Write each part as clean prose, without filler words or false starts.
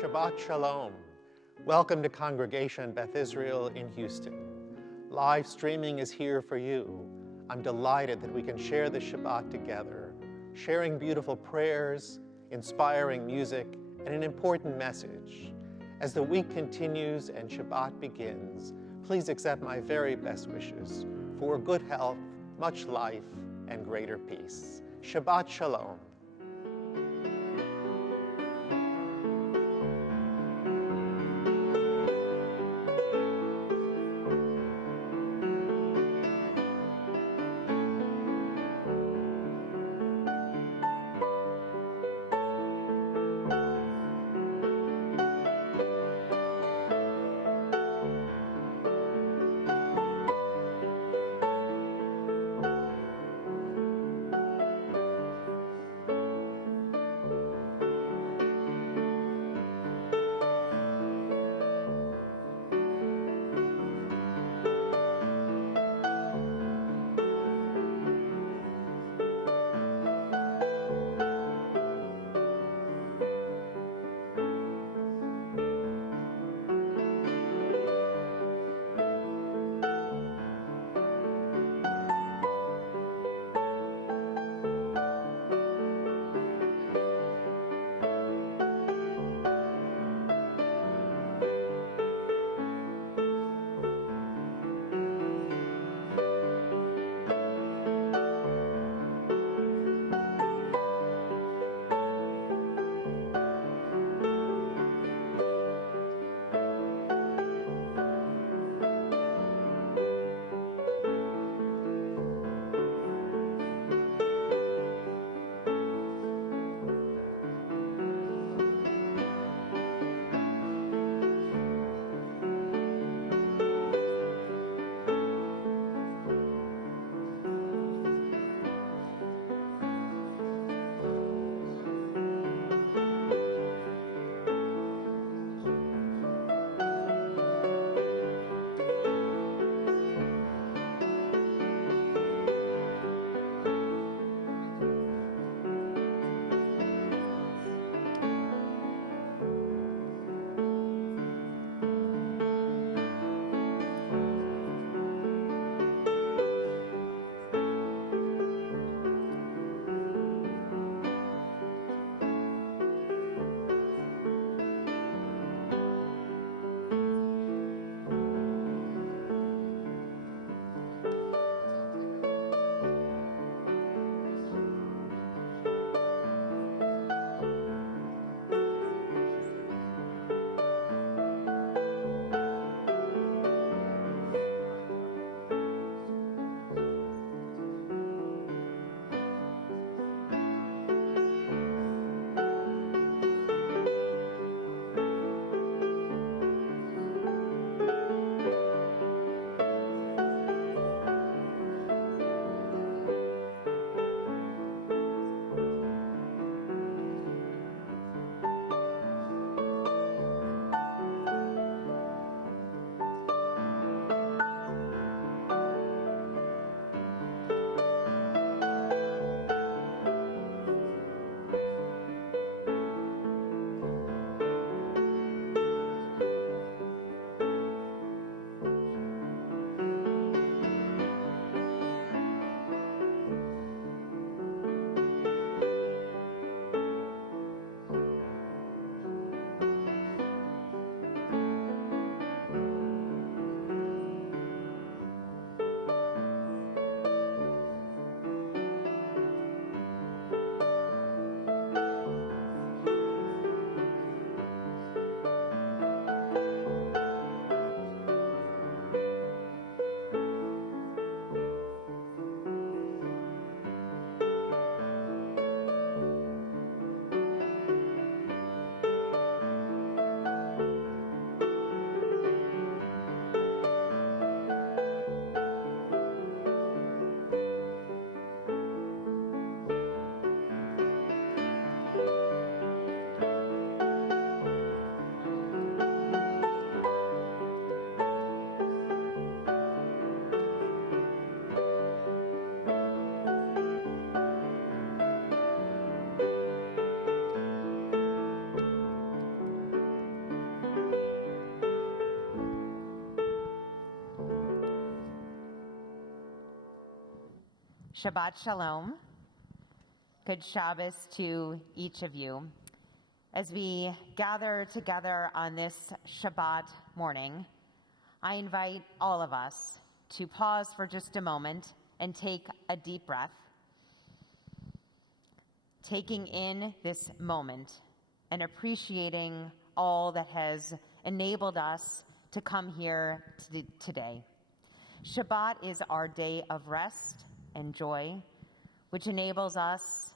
Shabbat Shalom. Welcome to Congregation Beth Israel in Houston. Live streaming is here for you. I'm delighted that we can share the Shabbat together, sharing beautiful prayers, inspiring music, and an important message. As the week continues and Shabbat begins, please accept my very best wishes for good health, much life, and greater peace. Shabbat Shalom. Shabbat Shalom. Good Shabbos to each of you. As we gather together on this Shabbat morning, I invite all of us to pause for just a moment and take a deep breath, taking in this moment and appreciating all that has enabled us to come here today. Shabbat is our day of rest and joy, which enables us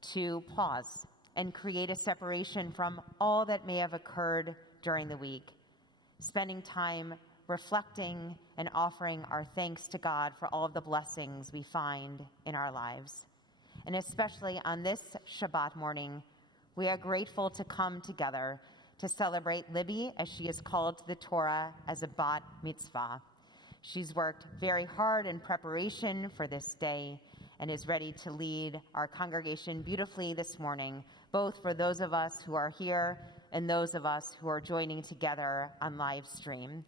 to pause and create a separation from all that may have occurred during the week, spending time reflecting and offering our thanks to God for all of the blessings we find in our lives. And especially on this Shabbat morning, we are grateful to come together to celebrate Libby as she is called to the Torah as a Bat Mitzvah. She's worked very hard in preparation for this day and is ready to lead our congregation beautifully this morning, both for those of us who are here and those of us who are joining together on live stream.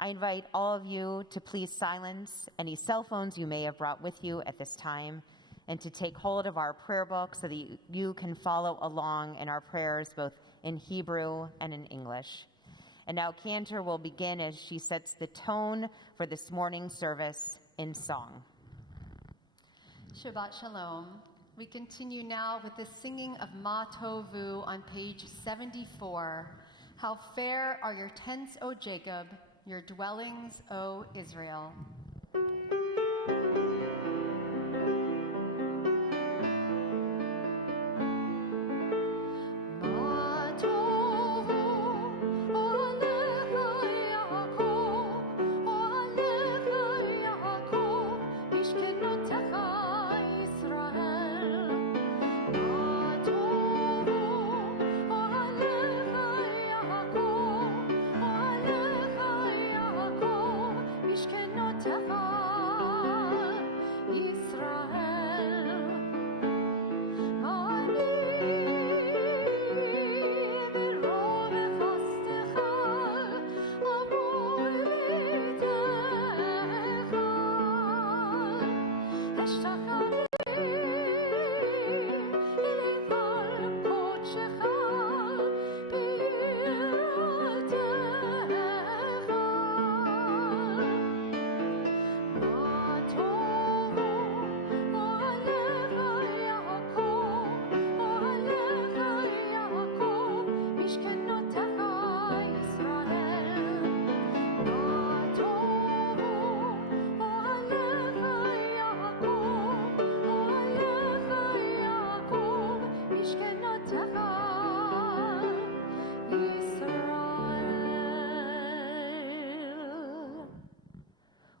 I invite all of you to please silence any cell phones you may have brought with you at this time, and to take hold of our prayer book so that you can follow along in our prayers both in Hebrew and in English. And now Cantor will begin as she sets the tone for this morning's service in song. Shabbat Shalom. We continue now with the singing of Ma Tovu on page 74. How fair are your tents, O Jacob, your dwellings, O Israel.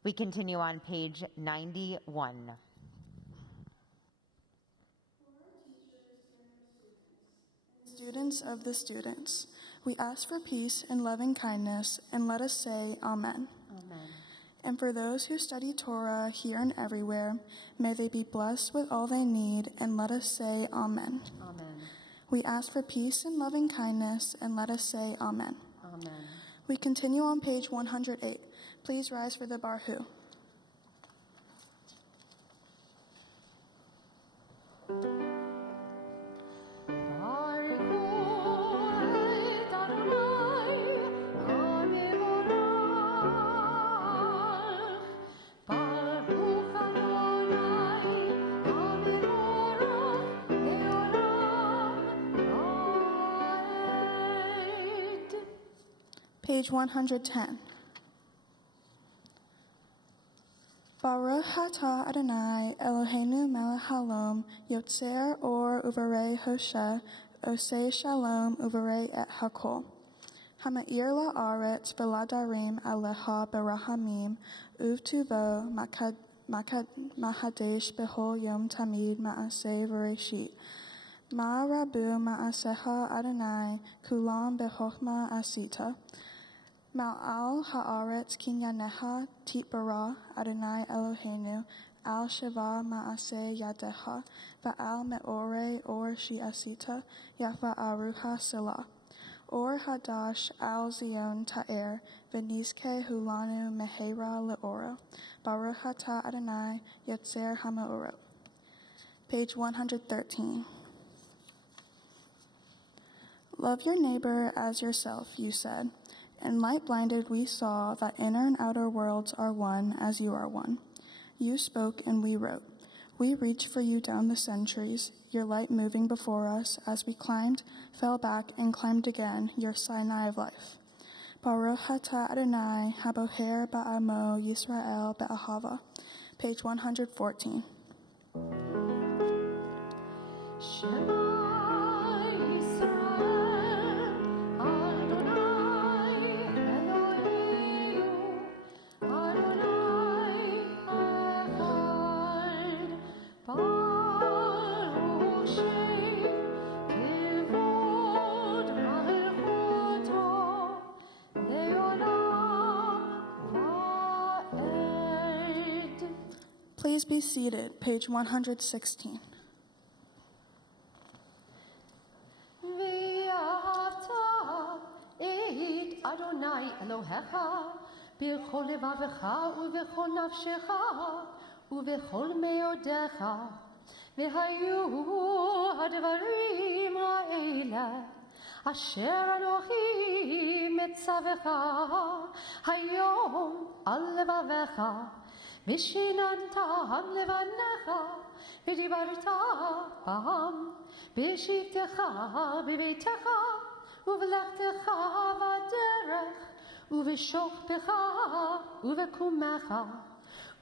We continue on page 91. Students of the students, we ask for peace and loving kindness, and let us say Amen. Amen. And for those who study Torah here and everywhere, may they be blessed with all they need, and let us say Amen. Amen. We ask for peace and loving kindness, and let us say Amen. Amen. We continue on page 108. Please rise for the Barhu. Page 110. Baruch atah Adonai Eloheinu melech haolam, yotzer or uvarei hoshe, osei shalom uvarei et hakol. Hama'ir la'aretz v'ladarim alecha berahamim, uvtuvo mahadesh behol yom tamid ma'aseh v'reshit. Ma'arabu ma'aseha Adonai, kulam bechochma asita. Ma'al ha'aretz kinyaneha titbara Adonai Eloheinu, al sheva ma'aseh yadeha, va'al me'ore or shi'asita, yafa aruha selah. Or hadash al zion ta'er, v'nizke hulanu mehera le'ora. Baruch atah Adonai yotzer ha'ma'orot. Page 113. Love your neighbor as yourself, you said. And light-blinded we saw that inner and outer worlds are one as you are one. You spoke and we wrote. We reached for you down the centuries, your light moving before us as we climbed, fell back, and climbed again, your Sinai of life. Baruch atah Adonai haboher ba'amo Yisrael be'ahava. Page 114. Shema Yisrael, Adonai Eloheinu, Adonai echad, Baruch Shem kivod malchuto, le'olam va'ed. Please be seated. Page 116. Adonai Elohecha, b'chol levavecha u'v'chol nafshecha u'v'chol meodecha, v'hayu hadvarim ha'ele asher Anochi metzavecha hayom al levavecha v'shinantam levanecha v'dibarta b'ham b'shivtecha b'beitecha ובלכתך בדרך, ובשוכבך ובקומך,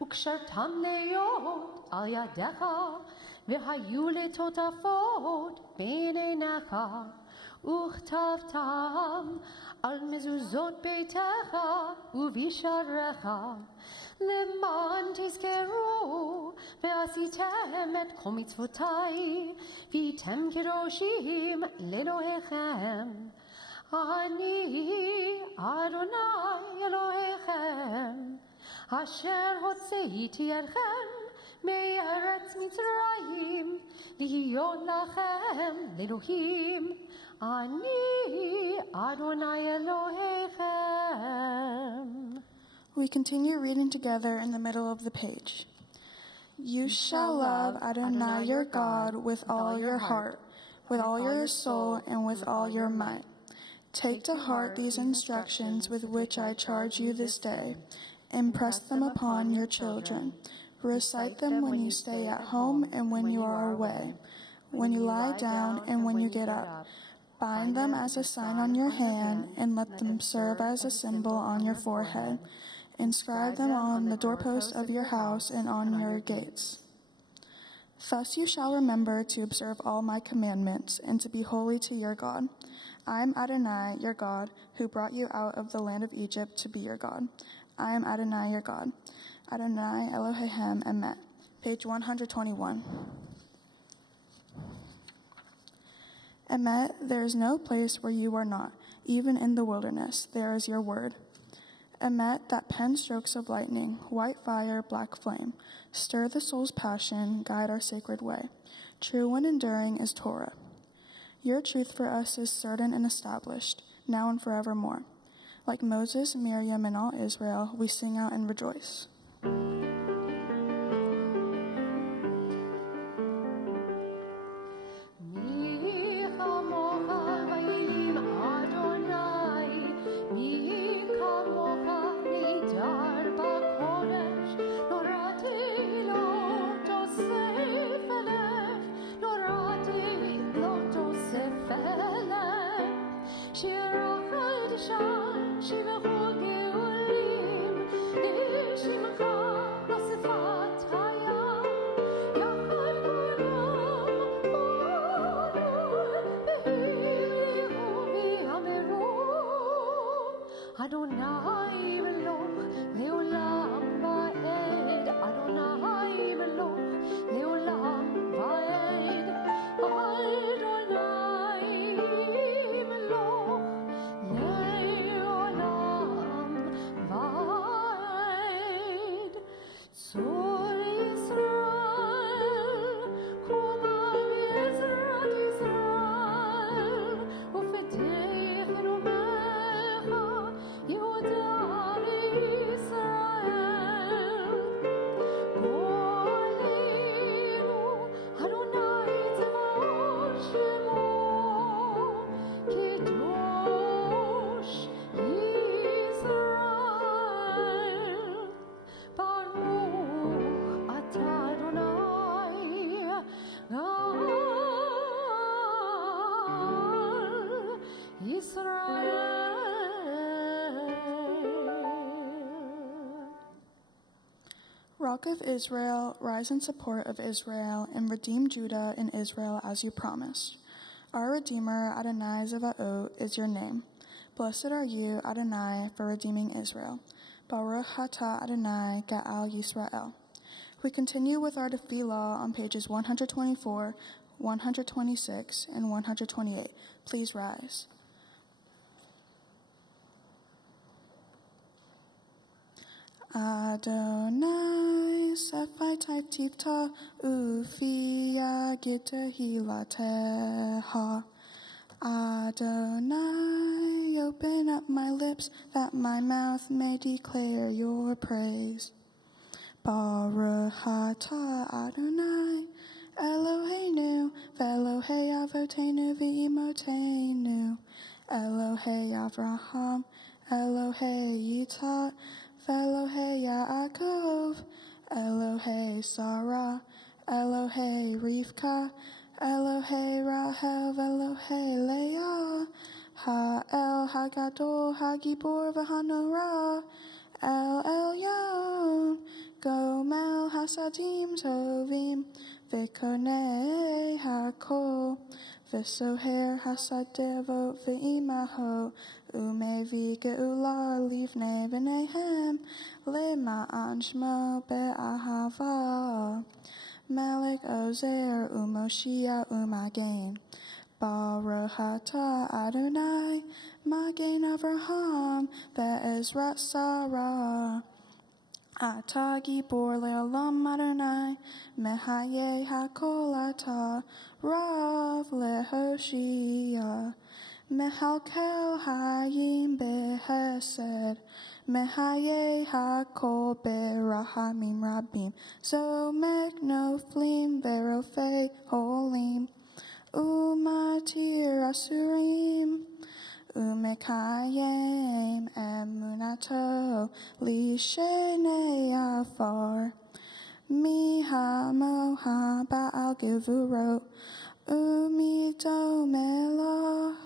וקשרתם להיות על ידיך, והיו לטוטפות בין עיניך, וכתבתם על מזוזות ביתך ובשעריך, למען תזכרו ועשיתם את כל מצוותי, והייתם קדושים לאלוהיכם. אני אדוני אלוהיכם, אשר הוצאתי אתכם מארץ מצרים, להיות לכם לאלוהים. אני אדוני אלוהיכם. We continue reading together in the middle of the page. You shall love Adonai your God with all your heart, with all your soul, and with all your might. Take to heart these instructions with which I charge you this day. Impress them upon your children. Recite them when you stay at home and when you are away, when you lie down and when you get up. Bind them as a sign on your hand, and let them serve as a symbol on your forehead. Inscribe them on the doorpost of your house and on your gates. Thus you shall remember to observe all my commandments, and to be holy to your God. I am Adonai, your God, who brought you out of the land of Egypt to be your God. I am Adonai, your God. Adonai Elohim Emet. Page 121. Emet, there is no place where you are not, even in the wilderness. There is your word. Emet, that pen strokes of lightning, white fire, black flame. Stir the soul's passion, guide our sacred way. True and enduring is Torah. Your truth for us is certain and established, now and forevermore. Like Moses, Miriam, and all Israel, we sing out and rejoice. Adonai Meloch Leolam Vaed, Adonai Meloch Leolam Vaed, Adonai Meloch Leolam Vaed. Tzor Yisrael, Kum al Bezrat Yisrael, Ufetech Rock of Israel, rise in support of Israel, and redeem Judah and Israel as you promised. Our Redeemer, Adonai Zevaot, is your name. Blessed are you, Adonai, for redeeming Israel. Baruch atah Adonai, Ga'al Yisrael. We continue with our tefillah on pages 124, 126, and 128. Please rise. Adonai, Sephai Tifta, Ufia Gitahilateha. Adonai, open up my lips that my mouth may declare your praise. Baruch atah Adonai, Eloheinu, Ve'Elohei Avotenu V'Imotenu, Elohei Avraham, Elohei Yitzhak, Ve'Elohei Yaakov, Elohei Sarah, Elohei Rivka, Elohei Rahel, Ve'Elohei Leah, Ha'el Hagadol, Hagibor V'Hanorah, El Elyon, Gomel Hasadim Tovim, V'Konei Hakol, V'Soher Hasadevot V'imaho, Umevi Geula Livnei V'Nehem, Lema'an Shmo Be'ahava, Melech Ozer Umoshia Umagen, Baruch atah Adonai, Magen Avraham, Be'ezrat Sarah. Atah Gibor Le'olam Adonai, Mehaye Hakol atah, Rav Lehoshia, Mehalkel Hayim Behesed, Mehaye Hakol Berahamim Rabim, Zomek Noflim Verofei Holim, Umatir Asurim, Umekayem Emunato Lishenei Afar, Mihamo Ba'al Gevurot, Umito Meloch,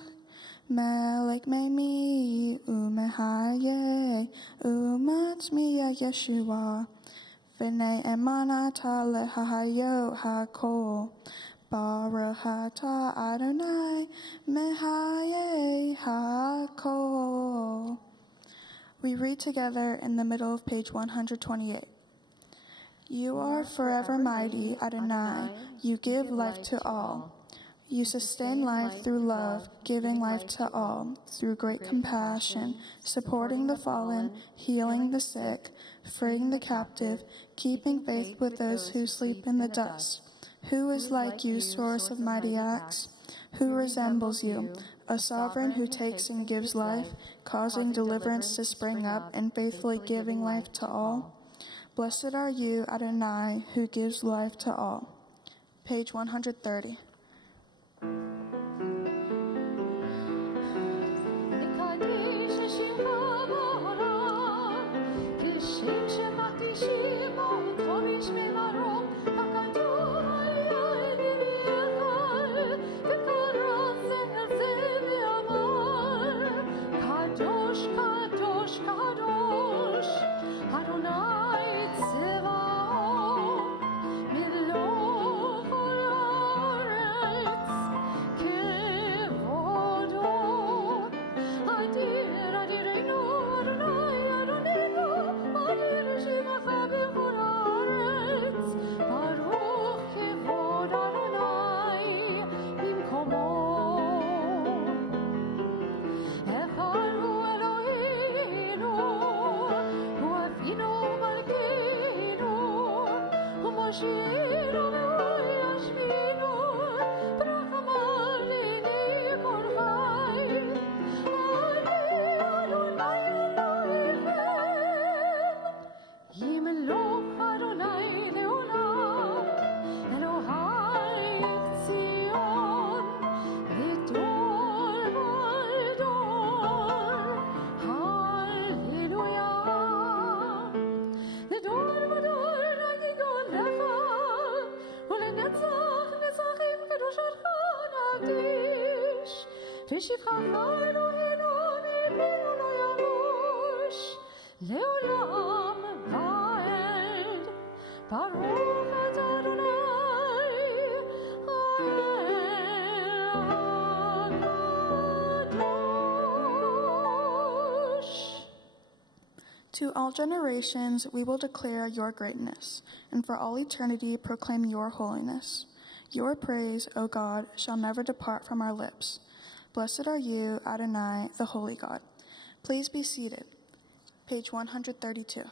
Melech Memi, Umehaye, Umatmiya Yeshua, V'nei Emanata Lehayo Hakol, Baruch atah Adonai, Mehaye Hakol. We read together in the middle of page 128. You are forever mighty, Adonai. You give life to all. You sustain life through love, giving life to all, through great compassion, supporting the fallen, healing the sick, freeing the captive, keeping faith with those who sleep in the dust. Who is like you, source of mighty acts? Who resembles you, a sovereign who takes and gives life, causing deliverance to spring up and faithfully giving life to all? Blessed are you, Adonai, who gives life to all. Page 130. Baruch atah Adonai, HaKadosh. To all generations we will declare your greatness, and for all eternity proclaim your holiness. Your praise, O God, shall never depart from our lips. Blessed are you, Adonai, the holy God. Please be seated. Page 132.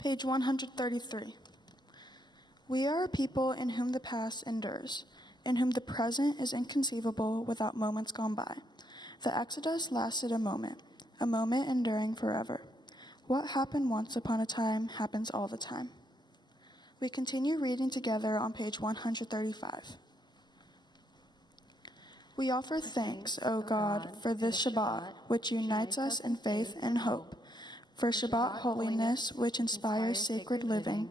Page 133. We are a people in whom the past endures, in whom the present is inconceivable without moments gone by. The Exodus lasted a moment enduring forever. What happened once upon a time happens all the time. We continue reading together on page 135. We offer thanks, O God, for this Shabbat, which unites us in faith and hope, for Shabbat holiness, which inspires sacred living,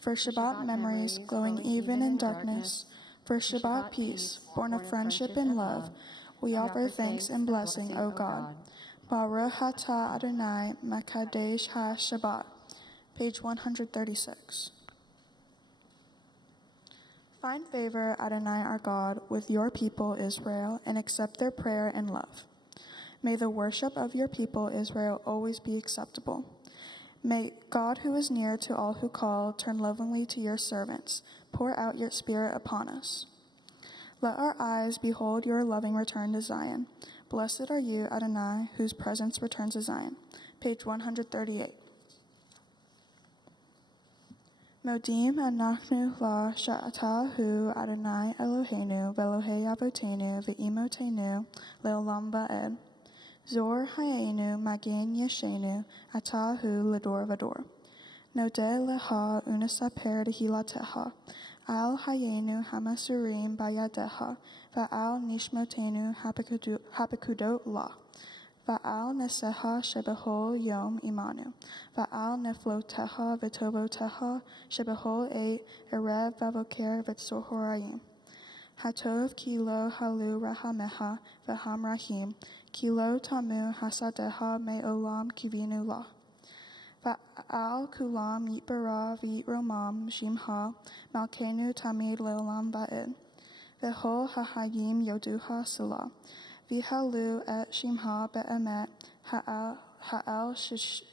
for Shabbat memories glowing even in darkness, for Shabbat peace, born of friendship and love, we offer thanks and blessing, O God. Baruch atah Adonai Mekadesh ha-Shabbat, page 136. Find favor, Adonai our God, with your people Israel, and accept their prayer and love. May the worship of your people Israel always be acceptable. May God, who is near to all who call, turn lovingly to your servants. Pour out your spirit upon us. Let our eyes behold your loving return to Zion. Blessed are you, Adonai, whose presence returns to Zion. Page 138. Modim anachnu la sha'ata hu Adonai Eloheinu ve'Elohei avotenu ve'imotenu le'olam va'ed. Zor hayenu magen yeshenu atahu lador vador. Nodeh leha unasaper dehilateha. Al hayenu hamasurim bayadeha. Va'al nishmotenu hapakudot la. Va'al neseha shebehol yom imanu. Va'al nefloteha v'tovoteha shebehol eit erev vavoker v'tzohorayim. Hatov kilo halu rahameha v'ham rahim. Kilo tamu hasadeha me'olam kivinu la. Va'al kulam yitbara v'yitromam shimha malkenu tamid le'olam va'ed. V'hol hahayim yoduha sila. V'halu et shimha be'emet ha'al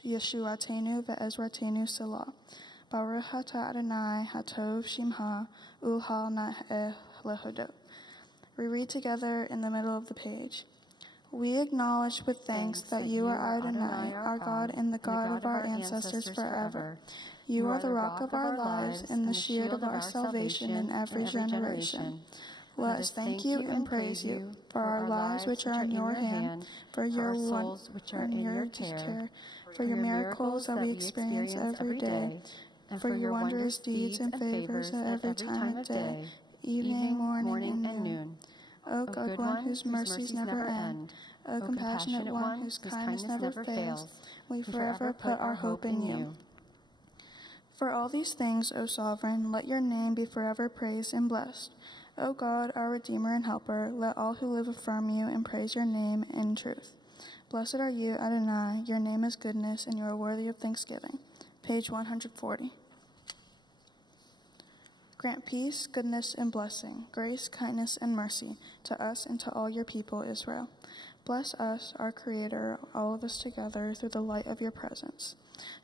yeshuatenu ve'ezratenu sila. Baruch atah Adonai hatov shimha ulha na'eh lehodot. We read together in the middle of the page. We acknowledge with thanks that you are Adonai, our God and the God of our ancestors forever. You are the rock of our lives and the shield of our salvation in every generation. Let us thank you and praise you for our lives which are in your hand, for your souls which are in your care, for your miracles that we experience every day, for your wondrous deeds and favors at every time of day, evening, morning, and noon. O good one whose mercies never end, O compassionate one whose kindness never fails, we forever put our hope in you. For all these things, O Sovereign, let your name be forever praised and blessed. O God, our Redeemer and Helper, let all who live affirm you and praise your name in truth. Blessed are you, Adonai, your name is goodness, and you are worthy of thanksgiving. Page 140. Grant peace, goodness, and blessing, grace, kindness, and mercy to us and to all your people, Israel. Bless us, our Creator, all of us together through the light of your presence.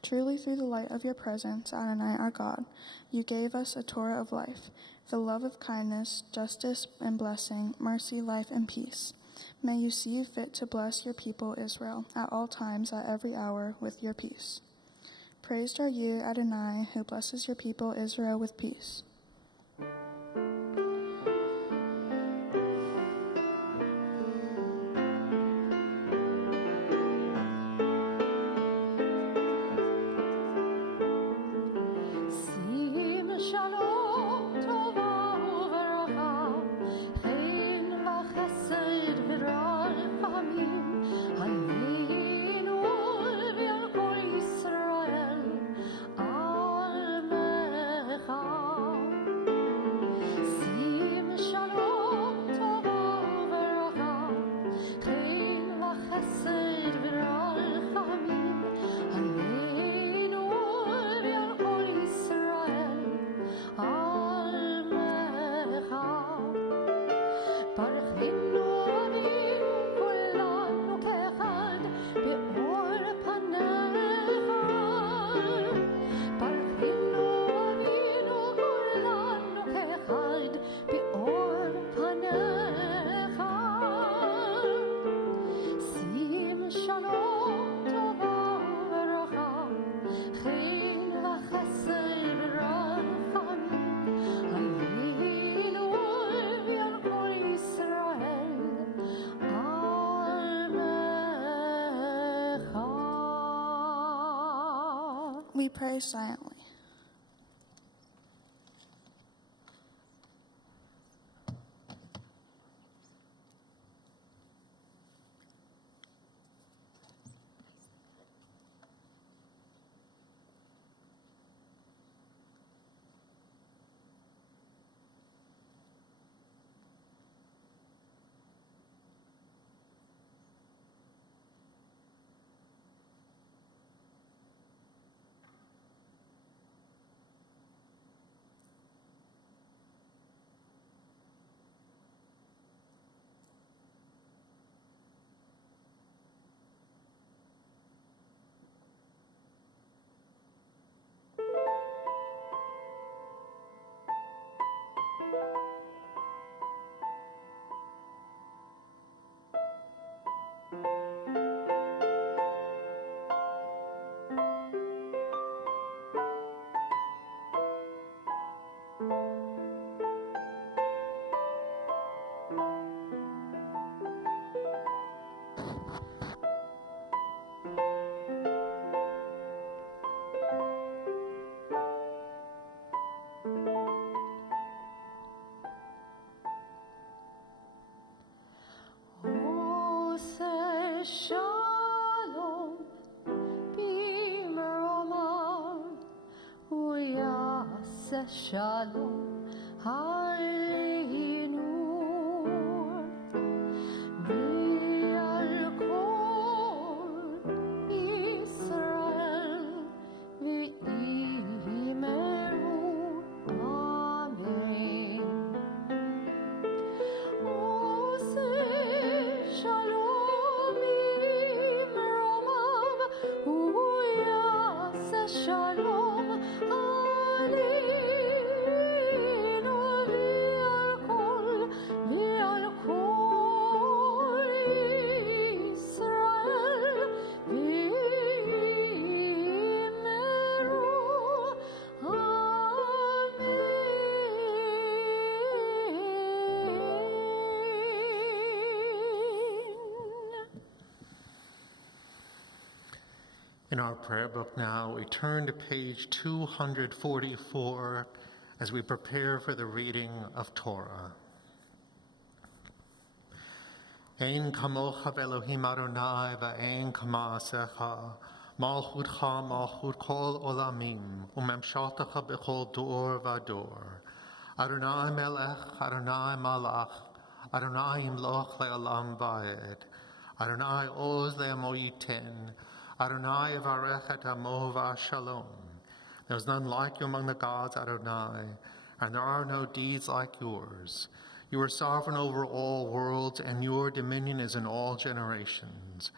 Truly through the light of your presence, Adonai, our God, you gave us a Torah of life, the love of kindness, justice, and blessing, mercy, life, and peace. May you see fit to bless your people, Israel, at all times, at every hour, with your peace. Praised are you, Adonai, who blesses your people, Israel, with peace. We pray silently. Shalom, b'mromah, uyaseh shalom aleinu, v'al kol Yisrael v'imeru, amen. Oseh shalom b'mromah, uyaseh shalom aleinu, v'al kol Yisrael v'imeru, In our prayer book now, we turn to page 244 as we prepare for the reading of Torah. Ein kamocha Elohim Adonai va'ein kama'asecha, malchutcha malchut kol olamim, umemshaltecha b'chol dor v'ador. Adonai melech, Adonai malach, Adonai imloch le'olam va'ed. Adonai oz le'amo yiten, Adonai evarech et amo v'ashalom. There is none like you among the gods, Adonai, and there are no deeds like yours. You are sovereign over all worlds, and your dominion is in all generations.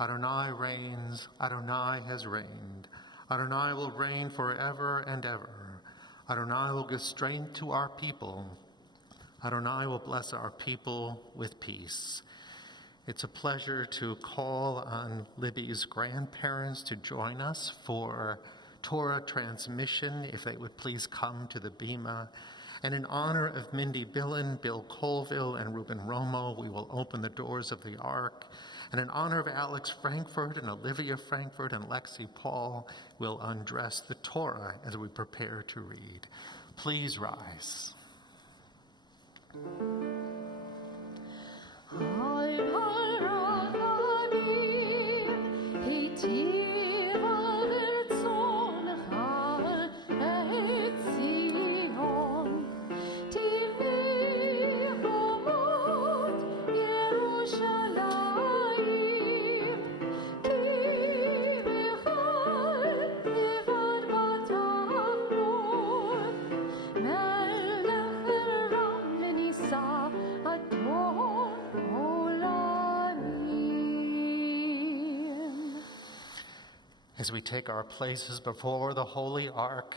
Adonai reigns, Adonai has reigned. Adonai will reign forever and ever. Adonai will give strength to our people. Adonai will bless our people with peace. It's a pleasure to call on Libby's grandparents to join us for Torah transmission, if they would please come to the bima. And in honor of Mindy Billen, Bill Colville, and Ruben Romo, we will open the doors of the Ark. And in honor of Alex Frankfurt and Olivia Frankfurt and Lexi Paul, we'll undress the Torah as we prepare to read. Please rise. As we take our places before the Holy Ark,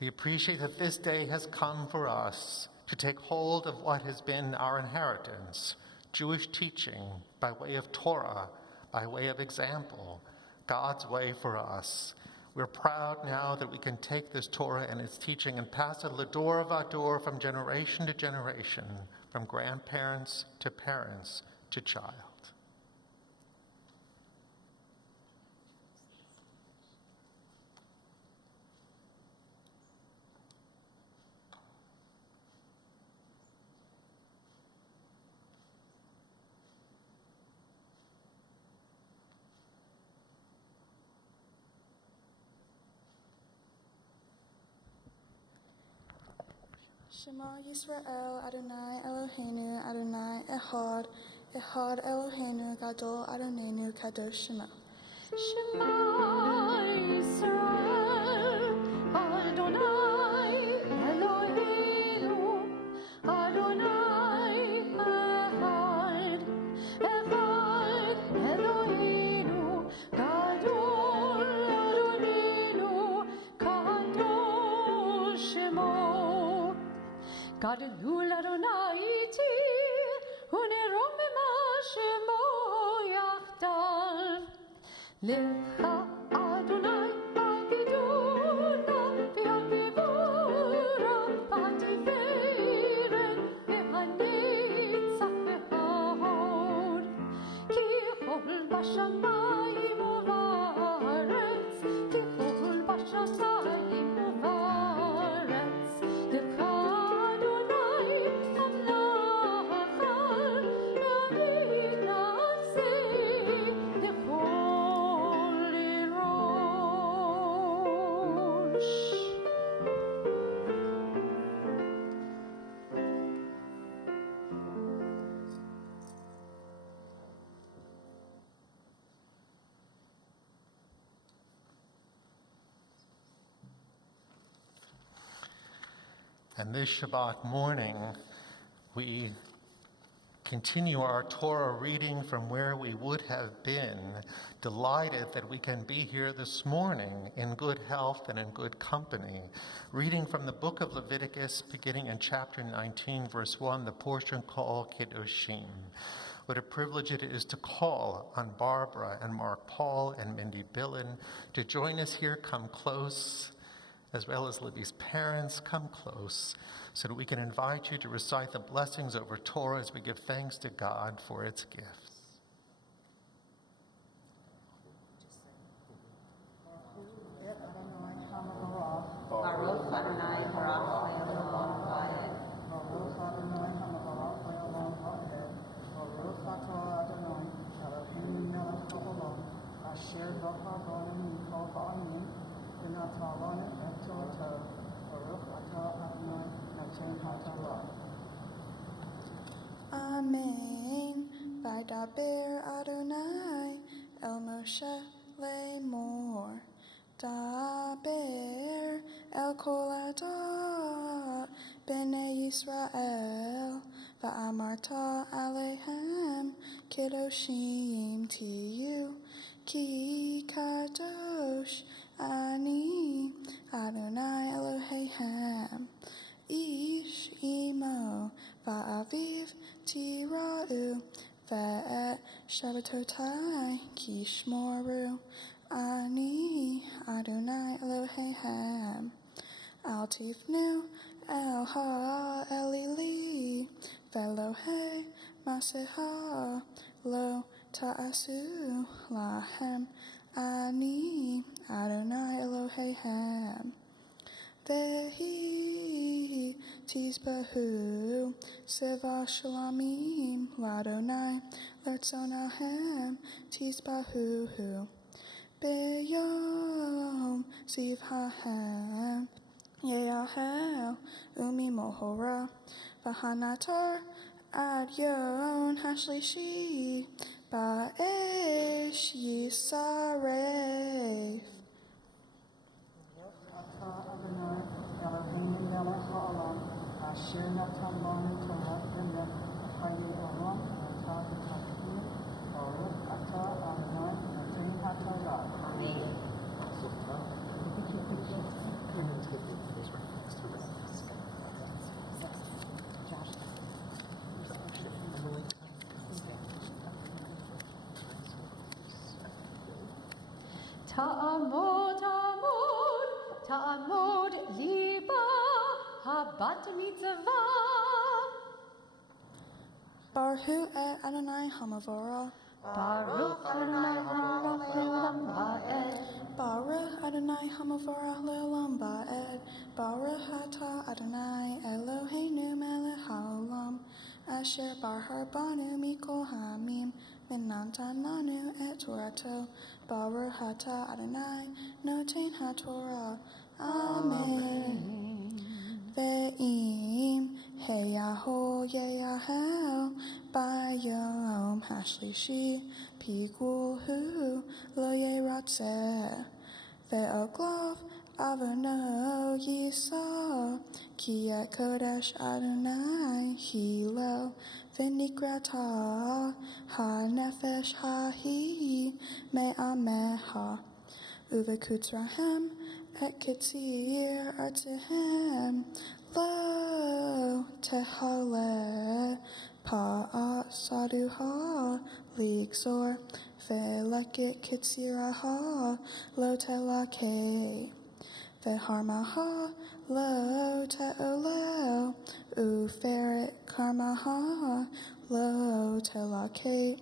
we appreciate that this day has come for us to take hold of what has been our inheritance, Jewish teaching by way of Torah, by way of example, God's way for us. We're proud now that we can take this Torah and its teaching and pass it l'dor v'ador from generation to generation, from grandparents to parents to child. Shema Yisrael, Adonai Eloheinu, Adonai Echad, Echad Eloheinu, Gadol Adonenu, Kadosh Shema. Shema Yisrael, Adonai Eloheinu, Adonai Echad, Echad Eloheinu, Gadol Adonenu, Kadosh Shema. Gadol Adonai iti, uneromema shemo yachdav. Lecha Adonai agiduna, v'hagivura, v'hativeret, v'hanetzach v'hahod. Ki chol b'shamayim u'va'aretz, ki chol b'shamayim u'va'aretz. Lecha And this Shabbat morning, we continue our Torah reading from where we would have been, delighted that we can be here this morning in good health and in good company, reading from the book of Leviticus, beginning in chapter 19, verse 1, the portion called Kiddushim. What a privilege it is to call on Barbara and Mark Paul and Mindy Billen to join us here, come close, as well as Libby's parents, come close, so that we can invite you to recite the blessings over Torah as we give thanks to God for its gifts. Amen. Vaydaber Adonai El Moshe Lemor. Daber El Kol Adat Bnei Yisrael Va'amarta Alehem Kedoshim Tiyu Ki Kadosh Ani Adonai Eloheihem Ish Imo Va'aviv Tira'u Ve'et Shabbatotai Kishmoru Ani Adonai Eloheihem Al Tifnu El Ha-Elili Velohe Maseha Lo Ta'asu Lahem Ani Adonai Eloheihem Vehi Tizbahu Seva Shalamim Ladonai Lertzonahem Tizbahu Beyom Zivhahem Yeahel Umi Mohora Vahanatar Ad Yon Hashlishi Ba'esh Yisaref Ta'amod liba habat mitzvah. Baruch et Adonai Hamavora Baruch Adonai Ha'olam Ba'ed. Baruch Adonai Hamavora Le'olam Ba'ed Baruch Atah Adonai Eloheinu Melech Haolam Asher Bahar Banu Mikol Hamim Menantan Lanu et Torato Baruch Atah Adonai Noten HaTorah Amen. Ve'im Heyaho Yeyahel Bayom Hashlishi Piguhu Lo Yeratzeh Ve'oglav Avono Yisa Ki et Kodesh Adonai Hilo V'nikrata Ha-nefesh Ha-hi Me'ameha Uvekutzrahem Et Ketzir Artehem Lo Tehale Pa'at Saduha Ligzor Ve'leket Ketziraha Lo Telake Ve'harmaha Lo Te'oleo Uferet Karmaha Lo Telake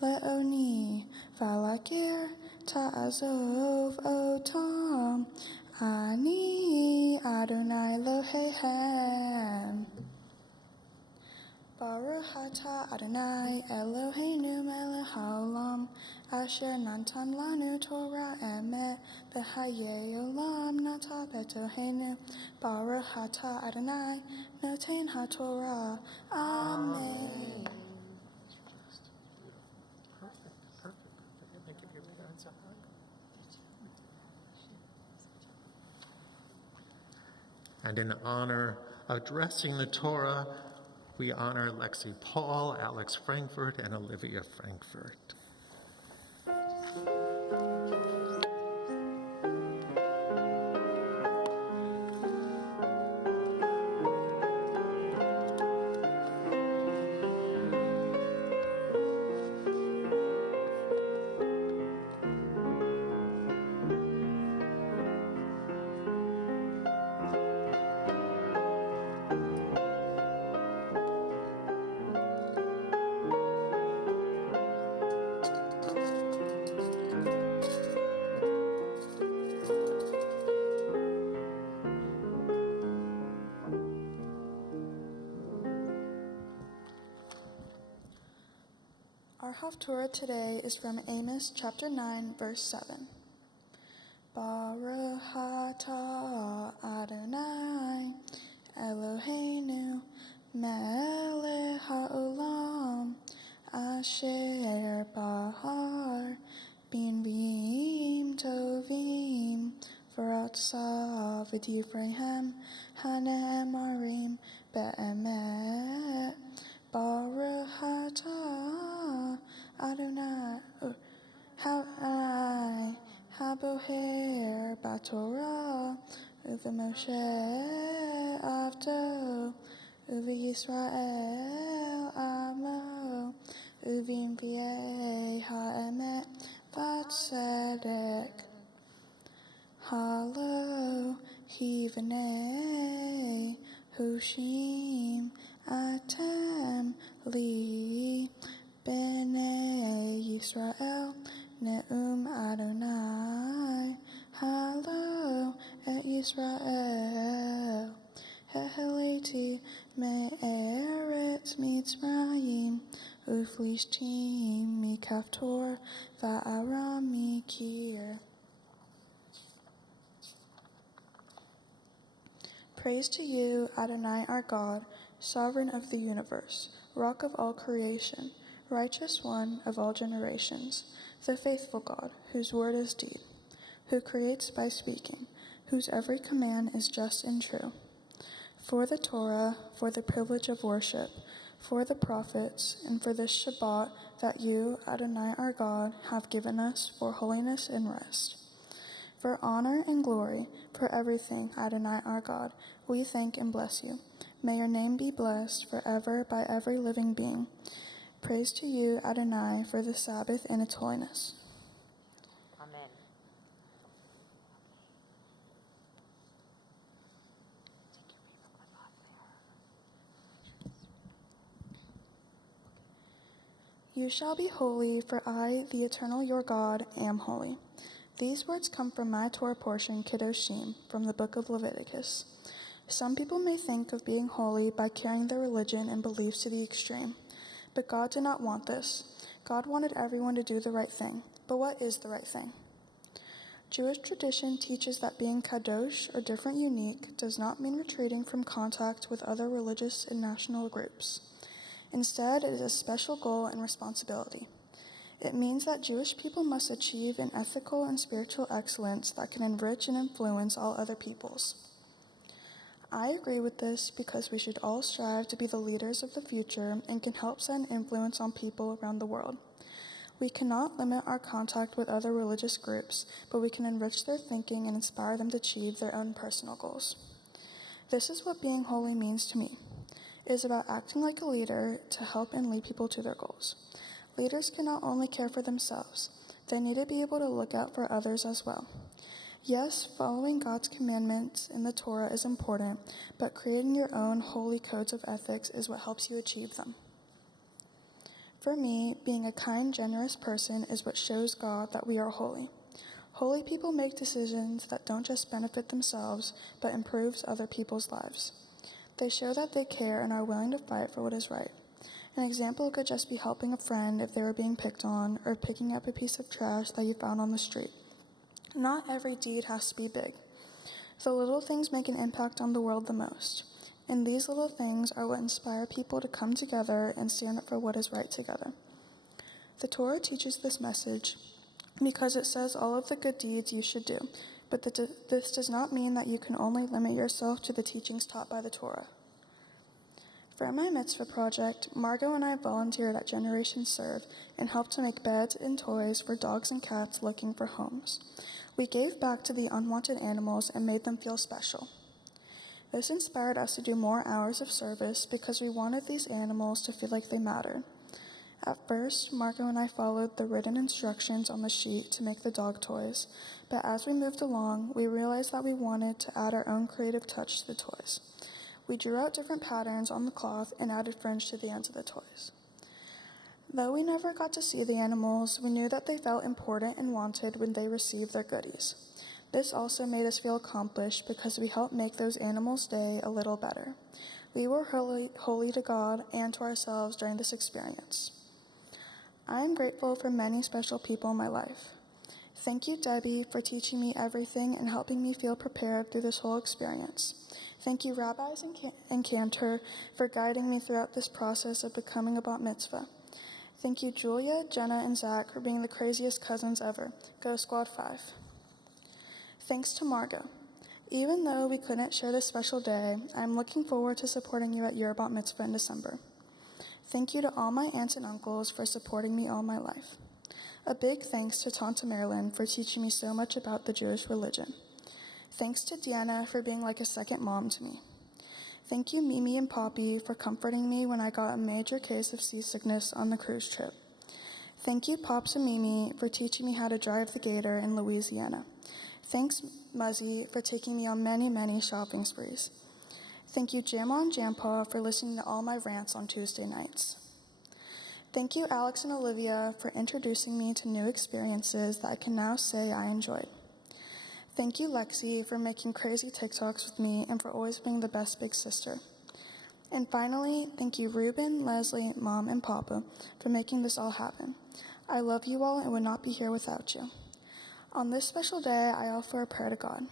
Le'oni Valakir Ta'azov Otam Ani Adonai Eloheihem Baruch Atah Adonai Eloheinu Melech Haolam Asher Natan Lanu Torah Emet B'Hayei Olam Nata Betoheinu Baruch Atah Adonai Noten HaTorah Amen. And in honor of dressing the Torah, we honor Lexi Paul, Alex Frankfurt, and Olivia Frankfurt. Haftorah today is from Amos chapter 9, verse 7. Baruch atah Adonai Eloheinu melech haolam asher bahar binvim tovim v'ratzav v'divrayhem hane'emarim be'emet. Baruch atah Adonai Haboher Batorah Uv'Moshe Avdo Uv'Yisrael Amo Uv'Inviei Ha'emet V'Tzedek Halo Hivnei Hushim Atem Li B'nei Yisrael Ne'um Adonai Halo et Yisrael Heheleti Me'eretz Mitzrayim Uflishtim Mikaftor Va'aram Mikir. Praise to you, Adonai our God, sovereign of the universe, rock of all creation, righteous one of all generations, the faithful God, whose word is deed, who creates by speaking, whose every command is just and true. For the Torah, for the privilege of worship, for the prophets, and for this Shabbat that you, Adonai our God, have given us for holiness and rest. For honor and glory, for everything, Adonai our God, we thank and bless you. May your name be blessed forever by every living being. Praise to you, Adonai, for the Sabbath and its holiness. Amen. You shall be holy, for I, the eternal your God, am holy. These words come from my Torah portion, Kedoshim, from the book of Leviticus. Some people may think of being holy by carrying their religion and beliefs to the extreme. But God did not want this. God wanted everyone to do the right thing. But what is the right thing? Jewish tradition teaches that being kadosh, or different unique, does not mean retreating from contact with other religious and national groups. Instead, it is a special goal and responsibility. It means that Jewish people must achieve an ethical and spiritual excellence that can enrich and influence all other peoples. I agree with this because we should all strive to be the leaders of the future and can help set an influence on people around the world. We cannot limit our contact with other religious groups, but we can enrich their thinking and inspire them to achieve their own personal goals. This is what being holy means to me. It is about acting like a leader to help and lead people to their goals. Leaders can not only care for themselves, they need to be able to look out for others as well. Yes, following God's commandments in the Torah is important, but creating your own holy codes of ethics is what helps you achieve them. For me, being a kind, generous person is what shows God that we are holy. Holy people make decisions that don't just benefit themselves, but improves other people's lives. They show that they care and are willing to fight for what is right. An example could just be helping a friend if they were being picked on, or picking up a piece of trash that you found on the street. Not every deed has to be big. The little things make an impact on the world the most. And these little things are what inspire people to come together and stand up for what is right together. The Torah teaches this message because it says all of the good deeds you should do, but this does not mean that you can only limit yourself to the teachings taught by the Torah. For my mitzvah project, Margot and I volunteered at Generation Serve and helped to make beds and toys for dogs and cats looking for homes. We gave back to the unwanted animals and made them feel special. This inspired us to do more hours of service because we wanted these animals to feel like they mattered. At first, Margot and I followed the written instructions on the sheet to make the dog toys, but as we moved along, we realized that we wanted to add our own creative touch to the toys. We drew out different patterns on the cloth and added fringe to the ends of the toys. Though we never got to see the animals, we knew that they felt important and wanted when they received their goodies. This also made us feel accomplished because we helped make those animals' day a little better. We were holy to God and to ourselves during this experience. I am grateful for many special people in my life. Thank you, Debbie, for teaching me everything and helping me feel prepared through this whole experience. Thank you, rabbis and cantor, for guiding me throughout this process of becoming a bat mitzvah. Thank you, Julia, Jenna, and Zach, for being the craziest cousins ever. Go Squad 5. Thanks to Margot. Even though we couldn't share this special day, I'm looking forward to supporting you at your bat mitzvah in December. Thank you to all my aunts and uncles for supporting me all my life. A big thanks to Tante Marilyn for teaching me so much about the Jewish religion. Thanks to Deanna for being like a second mom to me. Thank you, Mimi and Poppy, for comforting me when I got a major case of seasickness on the cruise trip. Thank you, Pops and Mimi, for teaching me how to drive the Gator in Louisiana. Thanks, Muzzy, for taking me on many, many shopping sprees. Thank you, Jamma and Jampa, for listening to all my rants on Tuesday nights. Thank you, Alex and Olivia, for introducing me to new experiences that I can now say I enjoyed. Thank you, Lexi, for making crazy TikToks with me and for always being the best big sister. And finally, thank you, Ruben, Leslie, Mom, and Papa, for making this all happen. I love you all and would not be here without you. On this special day, I offer a prayer to God.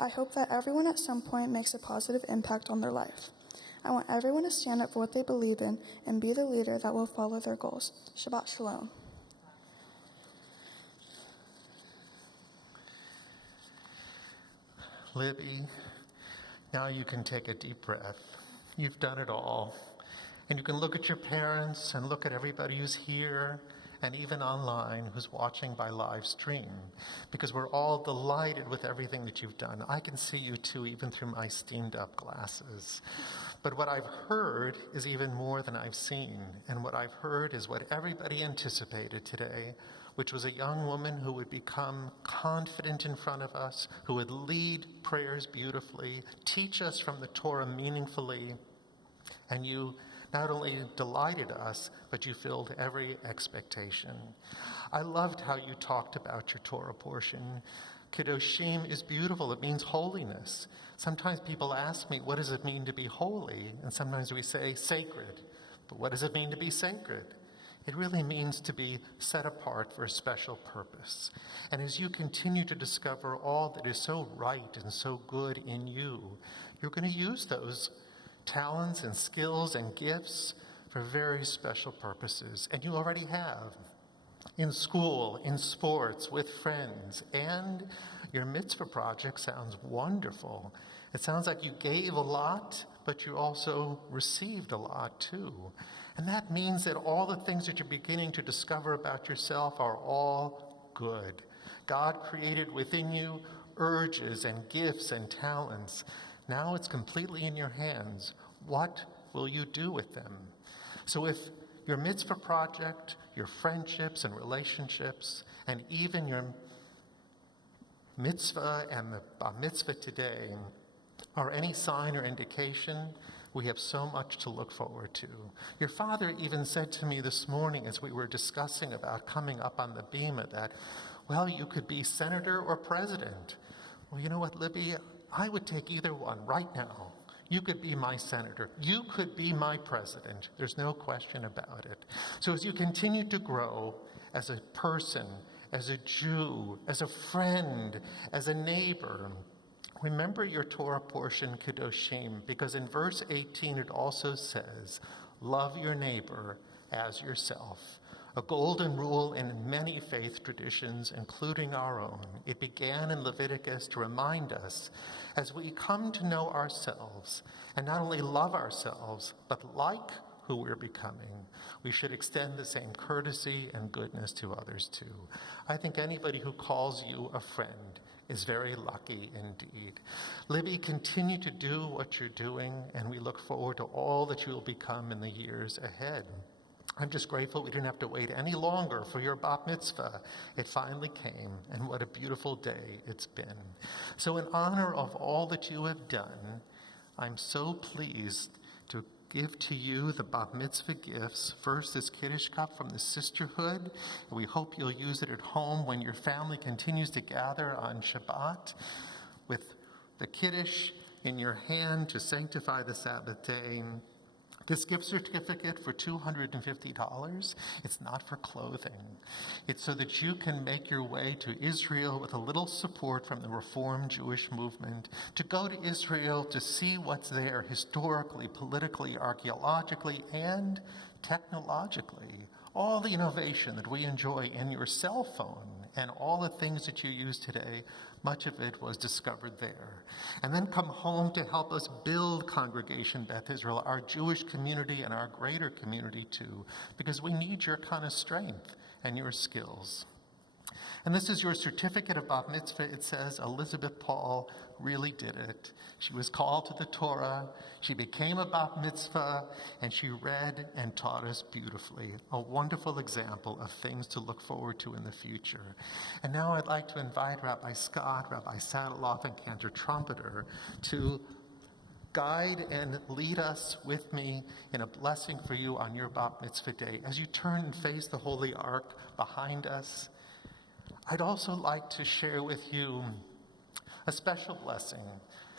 I hope that everyone at some point makes a positive impact on their life. I want everyone to stand up for what they believe in and be the leader that will follow their goals. Shabbat Shalom. Libby, now you can take a deep breath. You've done it all. And you can look at your parents and look at everybody who's here and even online who's watching by live stream, because we're all delighted with everything that you've done. I can see you too, even through my steamed up glasses. But what I've heard is even more than I've seen. And what I've heard is what everybody anticipated today, which was a young woman who would become confident in front of us, who would lead prayers beautifully, teach us from the Torah meaningfully, and you not only delighted us, but you filled every expectation. I loved how you talked about your Torah portion. Kedoshim is beautiful. It means holiness. Sometimes people ask me, what does it mean to be holy? And sometimes we say sacred. But what does it mean to be sacred? It really means to be set apart for a special purpose. And as you continue to discover all that is so right and so good in you, you're going to use those talents and skills and gifts for very special purposes. And you already have. In school, in sports, with friends, and your mitzvah project sounds wonderful. It sounds like you gave a lot, but you also received a lot too. And that means that all the things that you're beginning to discover about yourself are all good. God created within you urges and gifts and talents. Now it's completely in your hands. What will you do with them? So if your mitzvah project, your friendships and relationships, and even your mitzvah and the bar mitzvah today are any sign or indication, we have so much to look forward to. Your father even said to me this morning as we were discussing about coming up on the bima that, well, you could be senator or president. Well, you know what, Libby? I would take either one right now. You could be my senator. You could be my president. There's no question about it. So as you continue to grow as a person, as a Jew, as a friend, as a neighbor, remember your Torah portion, Kedoshim, because in verse 18 it also says, love your neighbor as yourself. A golden rule in many faith traditions, including our own. It began in Leviticus to remind us, as we come to know ourselves, and not only love ourselves, but like who we're becoming, we should extend the same courtesy and goodness to others too. I think anybody who calls you a friend is very lucky indeed. Libby, continue to do what you're doing, and we look forward to all that you will become in the years ahead. I'm just grateful we didn't have to wait any longer for your bat mitzvah. It finally came, and what a beautiful day it's been. So in honor of all that you have done, I'm so pleased to give to you the bat mitzvah gifts. First, this Kiddush cup from the sisterhood. We hope you'll use it at home when your family continues to gather on Shabbat with the Kiddush in your hand to sanctify the Sabbath day. This gift certificate for $250, it's not for clothing. It's so that you can make your way to Israel with a little support from the Reformed Jewish movement, to go to Israel to see what's there historically, politically, archaeologically, and technologically. All the innovation that we enjoy in your cell phone and all the things that you use today, much of it was discovered there. And then come home to help us build Congregation Beth Israel, our Jewish community and our greater community too, because we need your kind of strength and your skills. And this is your certificate of Bat Mitzvah. It says Elizabeth Paul really did it. She was called to the Torah, she became a Bat Mitzvah, and she read and taught us beautifully. A wonderful example of things to look forward to in the future. And now I'd like to invite Rabbi Scott, Rabbi Saddleoff, and Cantor Trumpeter to guide and lead us with me in a blessing for you on your Bat Mitzvah day. As you turn and face the Holy Ark behind us, I'd also like to share with you a special blessing.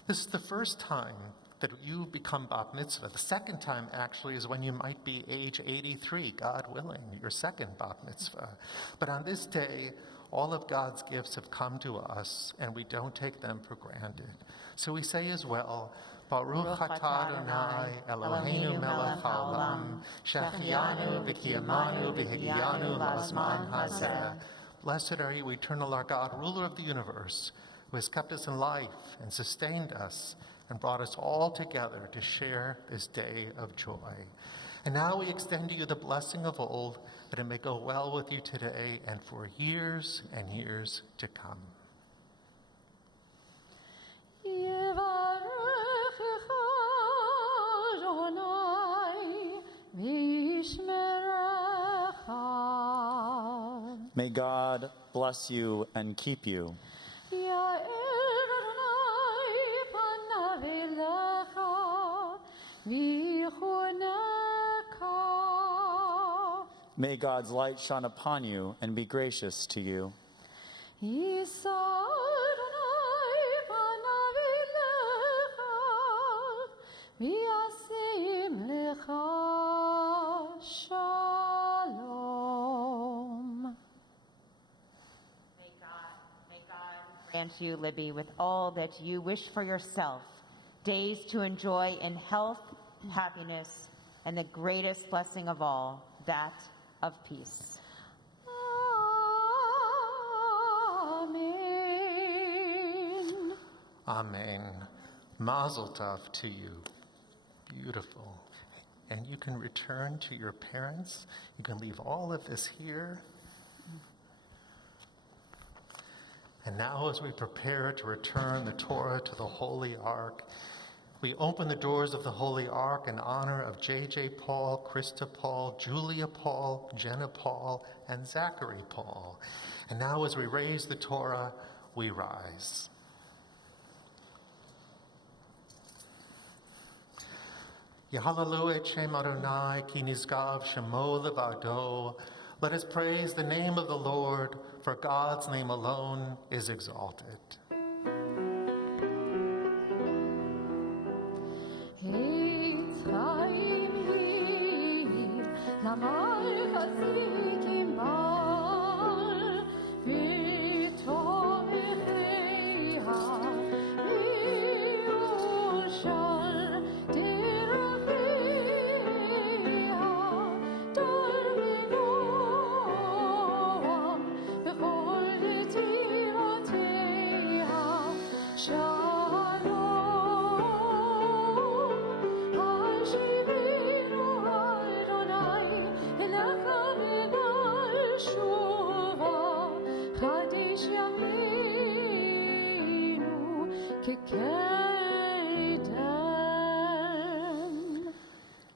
This is the first time that you become Bat Mitzvah. The second time, actually, is when you might be age 83, God willing, your second Bat Mitzvah. But on this day, all of God's gifts have come to us, and we don't take them for granted. So we say as well, Baruch atah Adonai Eloheinu melech haolam, shechianu v'kiyamanu v'higianu la'zman hazeh. Blessed are you, eternal our God, ruler of the universe, who has kept us in life and sustained us and brought us all together to share this day of joy. And now we extend to you the blessing of old, that it may go well with you today and for years and years to come. May God bless you and keep you. May God's light shine upon you and be gracious to you. Grant you, Libby, with all that you wish for yourself, days to enjoy in health, happiness, and the greatest blessing of all, that of peace. Amen. Amen. Mazel tov to you. Beautiful. And you can return to your parents. You can leave all of this here. And now, as we prepare to return the Torah to the Holy Ark, we open the doors of the Holy Ark in honor of J.J. Paul, Krista Paul, Julia Paul, Jenna Paul, and Zachary Paul. And now, as we raise the Torah, we rise. Yehalalu et Shem Adonai ki nizgav shemo levado. Let us praise the name of the Lord, for God's name alone is exalted.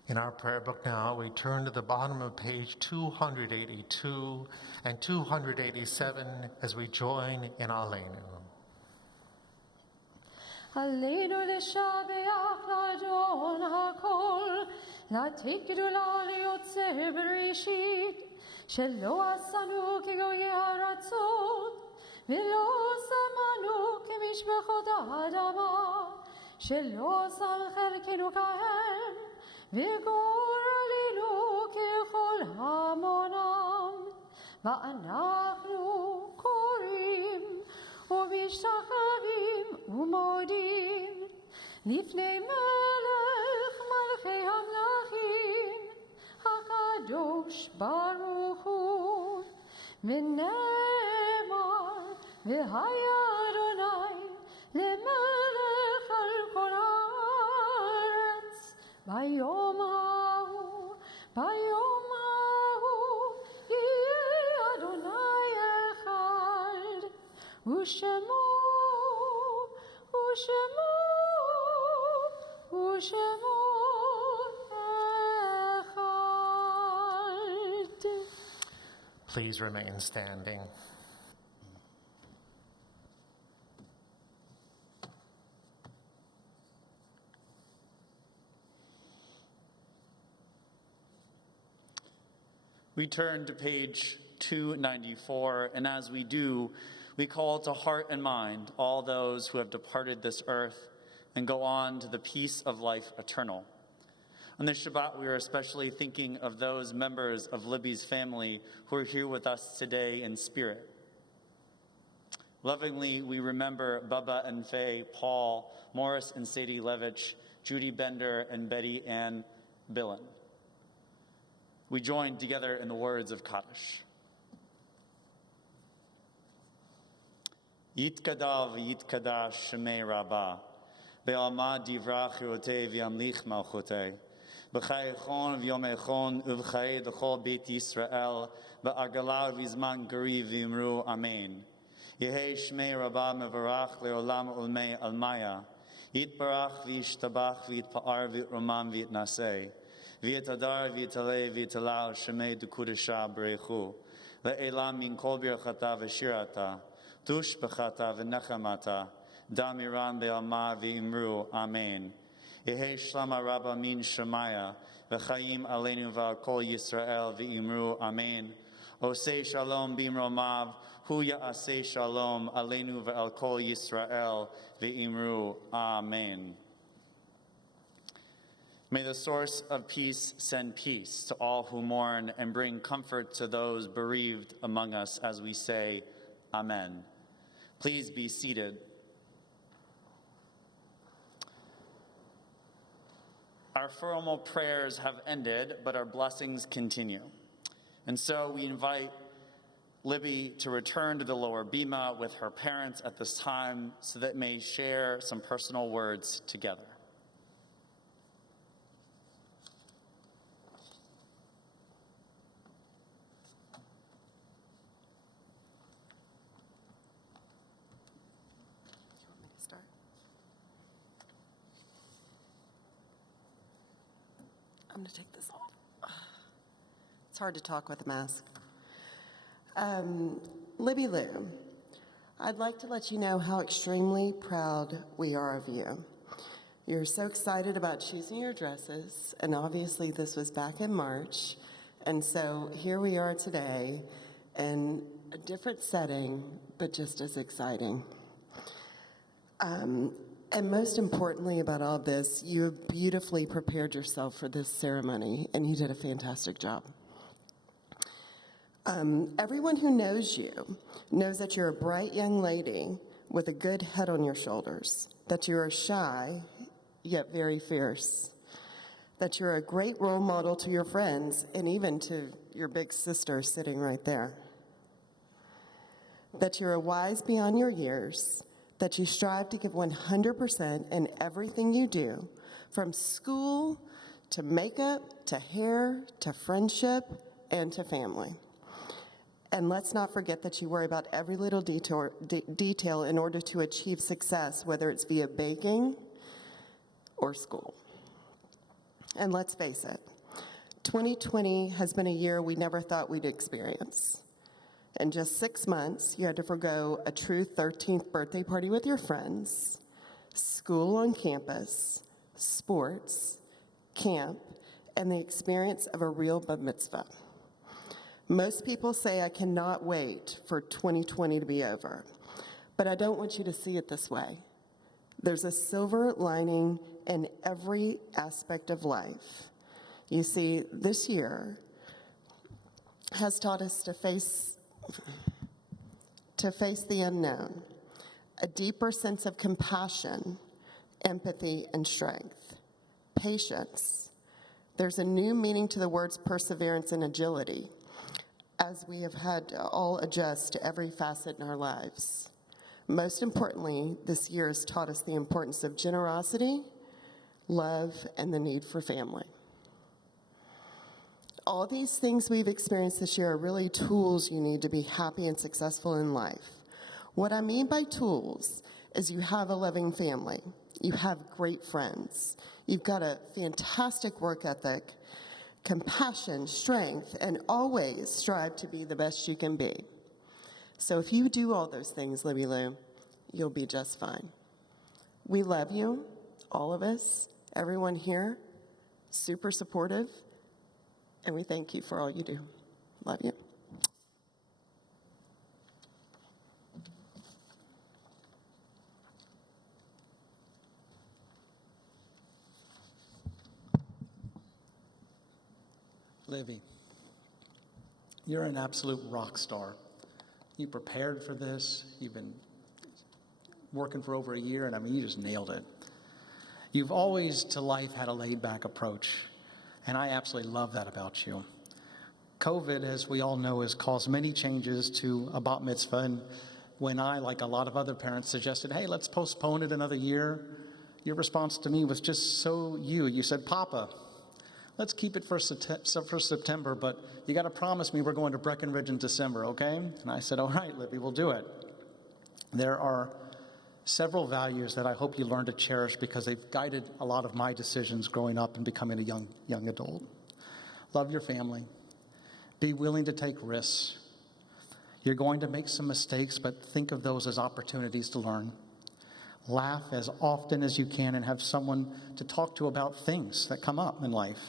In our prayer book now, we turn to the bottom of page 282 and 287 as we join in Aleinu. Aleinu l'shabeach l'Adon hakol, l'tikdu l'yotzer bereshit, shelo asanu kegoyei haratzot, velo samanu kemishbechot ha'adama, shelo sam chelkenu kahen, וגורלנו ככל המונם, ואנחנו קוראים ומשתחווים ומודים לפני מלך מלכי המלכים, הקדוש ברוך הוא, ונאמר, והיה אדוני למלך על כל הארץ, ביום ההוא, ביום ההוא, יהיה אדוני אחד, ושמו, ושמו, ושמו אחד. Please remain standing. We turn to page 294, and as we do, we call to heart and mind all those who have departed this earth and go on to the peace of life eternal. On this Shabbat, we are especially thinking of those members of Libby's family who are here with us today in spirit. Lovingly, we remember Bubba and Faye, Paul, Morris and Sadie Levitch, Judy Bender, and Betty Ann Billen. We join together in the words of Kaddish. Yitkadav yitkadash shemei rabbah, be'alma divra chirotei v'yamlich malchotei, b'chai echon v'yom echon uv'chai d'chol Beit Israel, ba'agala v'zman gari v'imru amen. Yehei shmei rabbah mevarach le'olam ulmei almaya, yitbarach v'yishtabach v'yitpa'ar v'yitromam v'yitnasei, v'yitadar v'yitalei v'yitalal shemei d'kudesha b'reichu, le'elam min kol birchata v'shirata, tush b'chata v'nechamata, damiran be'alma v'imru amen. Yehei shlama rabba min shemaya, v'chaim aleinu v'al kol Yisrael v'imru amen. Osei shalom b'imromav, hu ya'asei shalom aleinu v'al kol Yisrael v'imru amen. May the source of peace send peace to all who mourn and bring comfort to those bereaved among us as we say, Amen. Please be seated. Our formal prayers have ended, but our blessings continue. And so we invite Libby to return to the lower bima with her parents at this time so that they may share some personal words together. I'm going to take this off. It's hard to talk with a mask. Libby Lou, I'd like to let you know how extremely proud we are of you. You're so excited about choosing your dresses, and obviously this was back in March, and so here we are today in a different setting, but just as exciting. And most importantly about all this, you have beautifully prepared yourself for this ceremony, and you did a fantastic job. Everyone who knows you knows that you're a bright young lady with a good head on your shoulders, that you are shy, yet very fierce, that you're a great role model to your friends, and even to your big sister sitting right there, that you're wise beyond your years, that you strive to give 100% in everything you do, from school to makeup to hair to friendship and to family. And let's not forget that you worry about every little detail in order to achieve success, whether it's via baking or school. And let's face it, 2020 has been a year we never thought we'd experience. In just 6 months, you had to forgo a true 13th birthday party with your friends, school on campus, sports, camp, and the experience of a real Bat Mitzvah. Most people say I cannot wait for 2020 to be over, but I don't want you to see it this way. There's a silver lining in every aspect of life. You see, this year has taught us to face the unknown, a deeper sense of compassion, empathy, and strength, patience. There's a new meaning to the words perseverance and agility, as we have had to all adjust to every facet in our lives. Most importantly, this year has taught us the importance of generosity, love, and the need for family. All these things we've experienced this year are really tools you need to be happy and successful in life. What I mean by tools is you have a loving family, you have great friends, you've got a fantastic work ethic, compassion, strength, and always strive to be the best you can be. So if you do all those things, Libby Lou, you'll be just fine. We love you, all of us, everyone here, super supportive, and we thank you for all you do. Love you. Livy, you're an absolute rock star. You prepared for this. You've been working for over a year, and I mean, you just nailed it. You've always, to life, had a laid-back approach, and I absolutely love that about you. COVID, as we all know, has caused many changes to a bat mitzvah, and when I, like a lot of other parents, suggested, hey, let's postpone it another year, your response to me was just so you. You said, Papa, let's keep it for September, but you got to promise me we're going to Breckenridge in December, okay? And I said, all right, Libby, we'll do it. There are several values that I hope you learn to cherish because they've guided a lot of my decisions growing up and becoming a young adult. Love your family. Be willing to take risks. You're going to make some mistakes, but think of those as opportunities to learn. Laugh as often as you can and have someone to talk to about things that come up in life.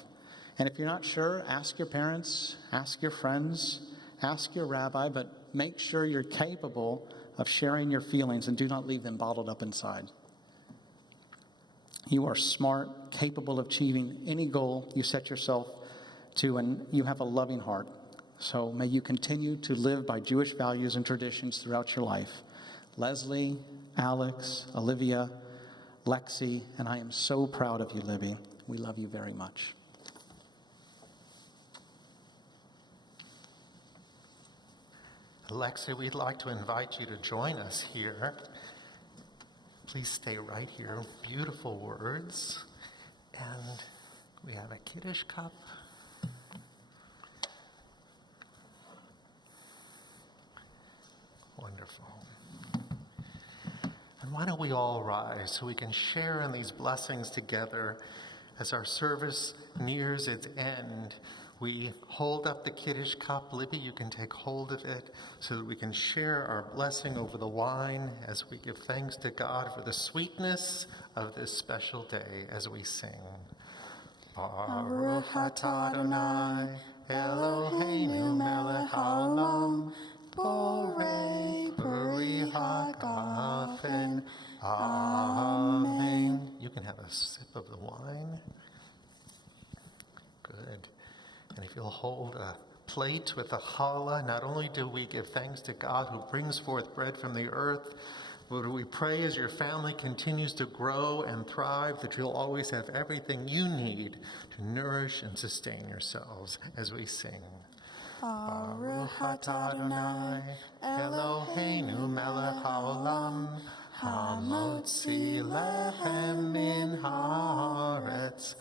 And if you're not sure, ask your parents, ask your friends, ask your rabbi, but make sure you're capable of sharing your feelings and do not leave them bottled up inside. You are smart, capable of achieving any goal you set yourself to, and you have a loving heart. So may you continue to live by Jewish values and traditions throughout your life. Leslie, Alex, Olivia, Lexi, and I am so proud of you, Libby. We love you very much. Lexi, we'd like to invite you to join us here. Please stay right here. Beautiful words. And we have a Kiddush cup. Wonderful. And why don't we all rise so we can share in these blessings together as our service nears its end. We hold up the Kiddush cup. Libby, you can take hold of it so that we can share our blessing over the wine as we give thanks to God for the sweetness of this special day as we sing. Baruch atah Adonai, Eloheinu melech haolam, borei peri hagafen. Amen. You can have a sip of the wine. Good. And if you'll hold a plate with a challah, not only do we give thanks to God who brings forth bread from the earth, but we pray as your family continues to grow and thrive that you'll always have everything you need to nourish and sustain yourselves as we sing. Baruch atah Adonai, Eloheinu melech haolam, hamotzi lechem min haaretz.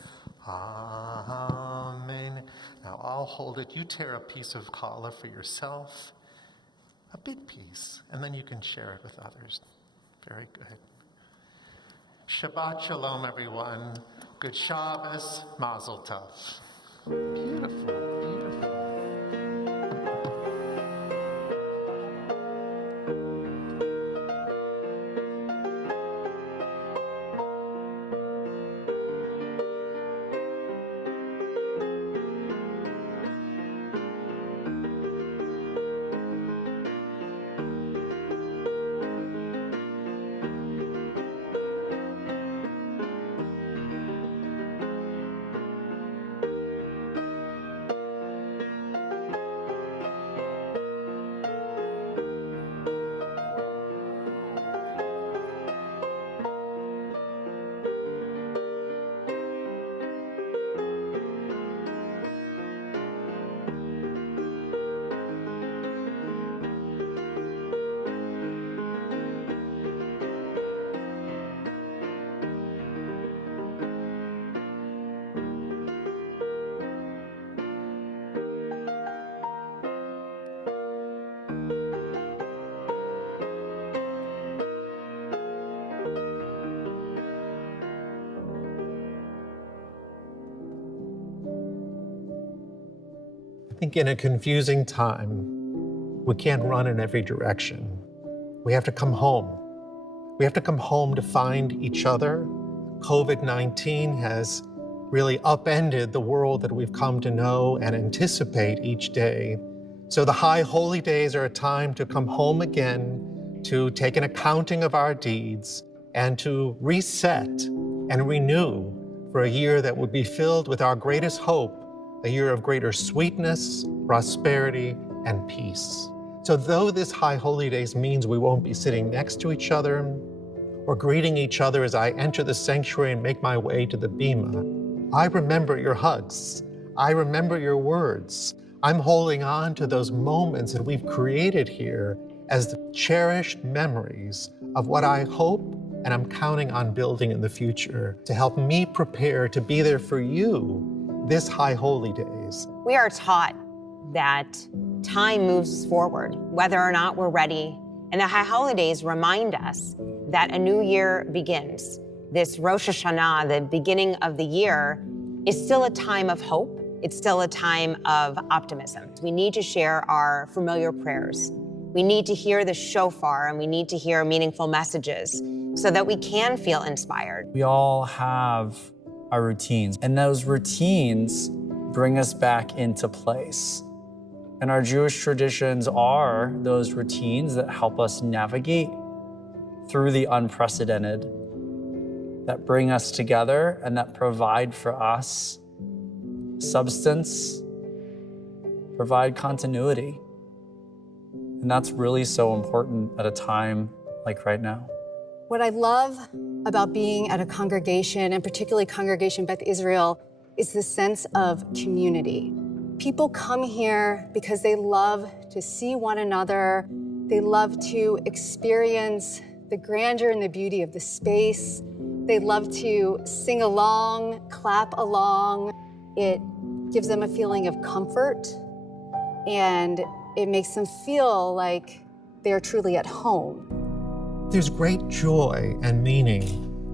Amen. Now I'll hold it. You tear a piece of challah for yourself, a big piece, and then you can share it with others. Very good. Shabbat shalom, everyone. Good Shabbos, Mazel Tov. Beautiful, beautiful. think in a confusing time, we can't run in every direction. We have to come home. We have to come home to find each other. COVID-19 has really upended the world that we've come to know and anticipate each day. So the high holy days are a time to come home again, to take an accounting of our deeds, and to reset and renew for a year that would be filled with our greatest hope, a year of greater sweetness, prosperity, and peace. So though this high holy days means we won't be sitting next to each other or greeting each other as I enter the sanctuary and make my way to the bima, I remember your hugs. I remember your words. I'm holding on to those moments that we've created here as the cherished memories of what I hope and I'm counting on building in the future to help me prepare to be there for you this high holy days. We are taught that time moves forward, whether or not we're ready. And the high holidays remind us that a new year begins. This Rosh Hashanah, the beginning of the year, is still a time of hope. It's still a time of optimism. We need to share our familiar prayers. We need to hear the shofar, and we need to hear meaningful messages so that we can feel inspired. We all have our routines, and those routines bring us back into place. And our Jewish traditions are those routines that help us navigate through the unprecedented, that bring us together and that provide for us substance, provide continuity. And that's really so important at a time like right now. What I love about being at a congregation, and particularly Congregation Beth Israel, is the sense of community. People come here because they love to see one another. They love to experience the grandeur and the beauty of the space. They love to sing along, clap along. It gives them a feeling of comfort, and it makes them feel like they're truly at home. There's great joy and meaning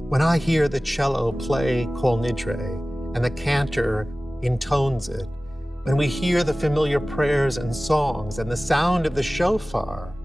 when I hear the cello play Kol Nidre and the cantor intones it, when we hear the familiar prayers and songs and the sound of the shofar.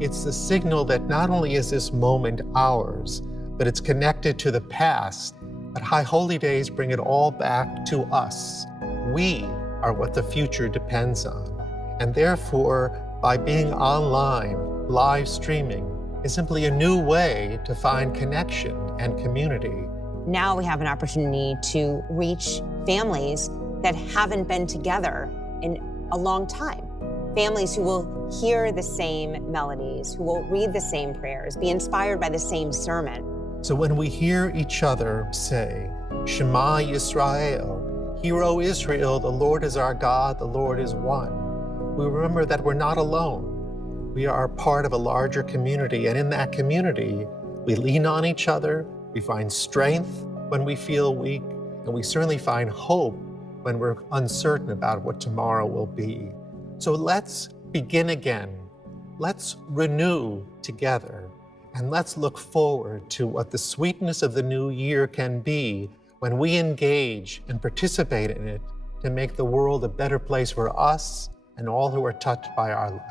It's the signal that not only is this moment ours, but it's connected to the past. But high holy days bring it all back to us. We are what the future depends on. And therefore, by being online, live streaming, is simply a new way to find connection and community. Now we have an opportunity to reach families that haven't been together in a long time. Families who will hear the same melodies, who will read the same prayers, be inspired by the same sermon. So when we hear each other say, Shema Yisrael, Hear, O Israel, the Lord is our God, the Lord is one, we remember that we're not alone. We are part of a larger community, and in that community, we lean on each other, we find strength when we feel weak, and we certainly find hope when we're uncertain about what tomorrow will be. So let's begin again. Let's renew together, and let's look forward to what the sweetness of the new year can be when we engage and participate in it to make the world a better place for us and all who are touched by our life.